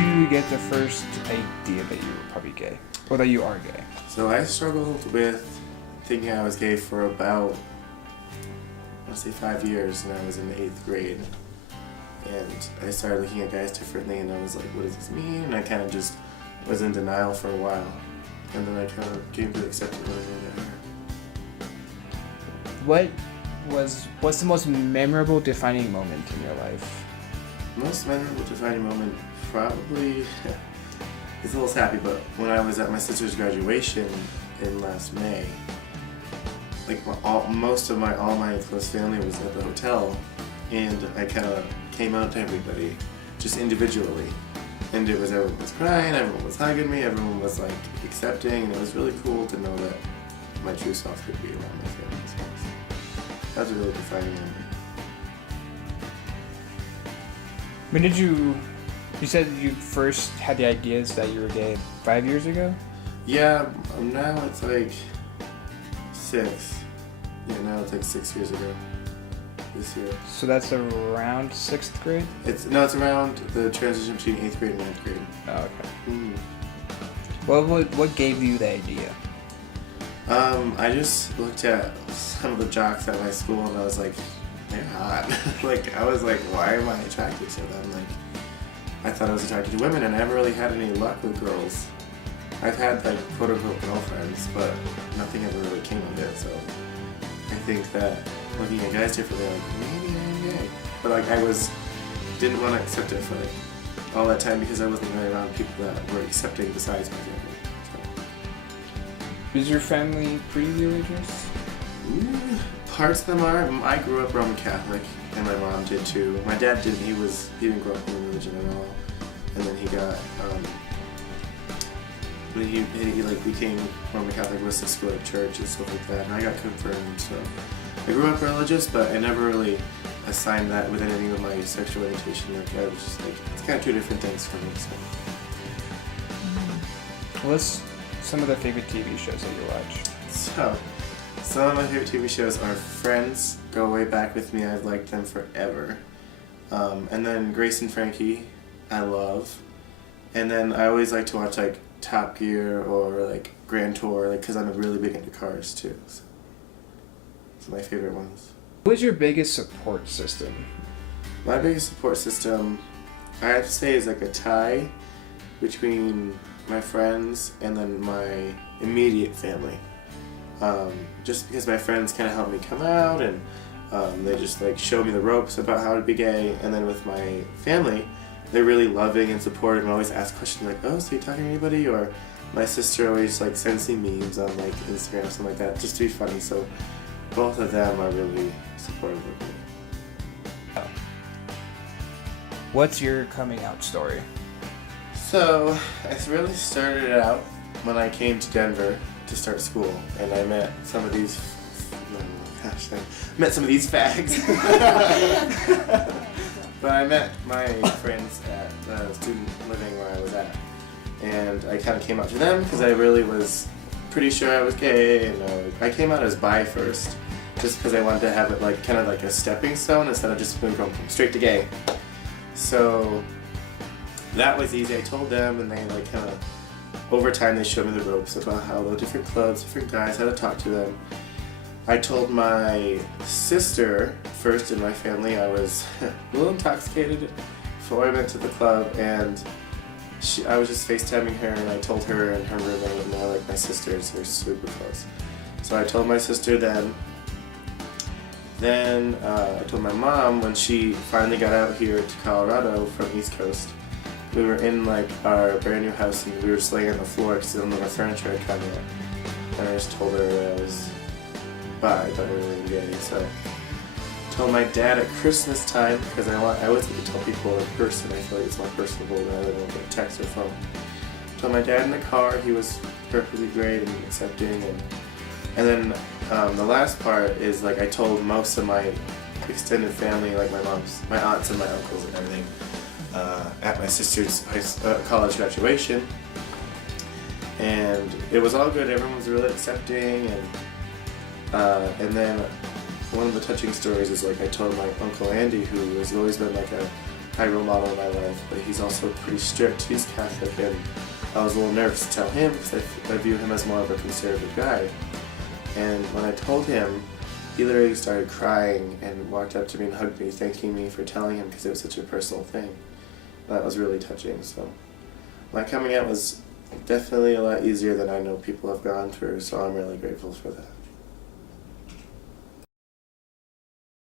you get the first idea that you were probably gay? Or that you are gay? So I struggled with thinking I was gay for about, I want to say 5 years, and I was in the 8th grade. And I started looking at guys differently, and I was like, what does this mean? And I kind of just was in denial for a while. And then I kind of came to accept it when I got here. What's the most memorable defining moment in your life? Most memorable defining moment, probably, it's a little sappy, but when I was at my sister's graduation in last May, like all my close family was at the hotel, and I kind of came out to everybody, just individually, and everyone was crying, everyone was hugging me, everyone was like accepting, and it was really cool to know that my true self could be around my family. So that was a really defining moment. When did you said you first had the ideas that you were gay 5 years ago? Yeah, now it's like 6. Yeah, now it's like 6 years ago. This year. So that's around 6th grade? It's around the transition between 8th grade and 9th grade. Oh, okay. Mm. What gave you the idea? I just looked at some of the jocks at my school and I was like, they're hot. Like, I was like, why am I attracted to them? Like, I thought I was attracted to women, and I never really had any luck with girls. I've had, like, quote-unquote girlfriends, but nothing ever really came of it, so I think that looking at guys differently, like, maybe I'm gay. But, like, didn't want to accept it for, like, all that time because I wasn't really around people that were accepting besides my family. Is your family pretty religious? Parts of them are. I grew up Roman Catholic, and my mom did too. My dad didn't. He didn't grow up in religion at all. And then he got, when he like became Roman Catholic, was to school at church and stuff like that. And I got confirmed. So I grew up religious, but I never really assigned that with anything with my sexual orientation. Like I was just like, it's kind of two different things for me. So. What's some of the favorite TV shows that you watch? So. Some of my favorite TV shows are Friends, go way back with me, I've liked them forever. And then Grace and Frankie, I love. And then I always like to watch like Top Gear or like Grand Tour, like because I'm really big into cars too. So those are my favorite ones. What is your biggest support system? My biggest support system, I have to say, is like a tie between my friends and then my immediate family. Just because my friends kind of help me come out and they just like show me the ropes about how to be gay, and then with my family, they're really loving and supportive and always ask questions like, oh, so you talking to anybody? Or my sister always like sends me memes on like Instagram or something like that just to be funny. So both of them are really supportive of me. What's your coming out story? So I really started it out when I came to Denver to start school, and I met some of these fags. But I met my friends at the student living where I was at, and I kind of came out to them because I really was pretty sure I was gay, and I came out as bi first, just because I wanted to have it like kind of like a stepping stone instead of just going from straight to gay. So that was easy. I told them, and they like kind of over time they showed me the ropes about how the different clubs, different guys, how to talk to them. I told my sister first in my family I was a little intoxicated before I went to the club, and I was just FaceTiming her, and I told her in her room, and now like my sisters are super close. So I told my sister then. Then I told my mom when she finally got out here to Colorado from East Coast. We were in like our brand new house, and we were just laying on the floor because none of our furniture had come yet. And I just told her that I was bi, but really gay. So I told my dad at Christmas time, because I always like to tell people in person. I feel like it's more personable rather than over text or phone. I told my dad in the car. He was perfectly great and accepting, and then the last part is like I told most of my extended family, like my aunts and my uncles and everything, at my sister's college graduation, and it was all good. Everyone was really accepting, and then one of the touching stories is like I told my Uncle Andy, who has always been like a high role model in my life, but he's also pretty strict. He's Catholic, and I was a little nervous to tell him because I view him as more of a conservative guy. And when I told him, he literally started crying and walked up to me and hugged me, thanking me for telling him because it was such a personal thing. That was really touching. So my coming out was definitely a lot easier than I know people have gone through, so I'm really grateful for that.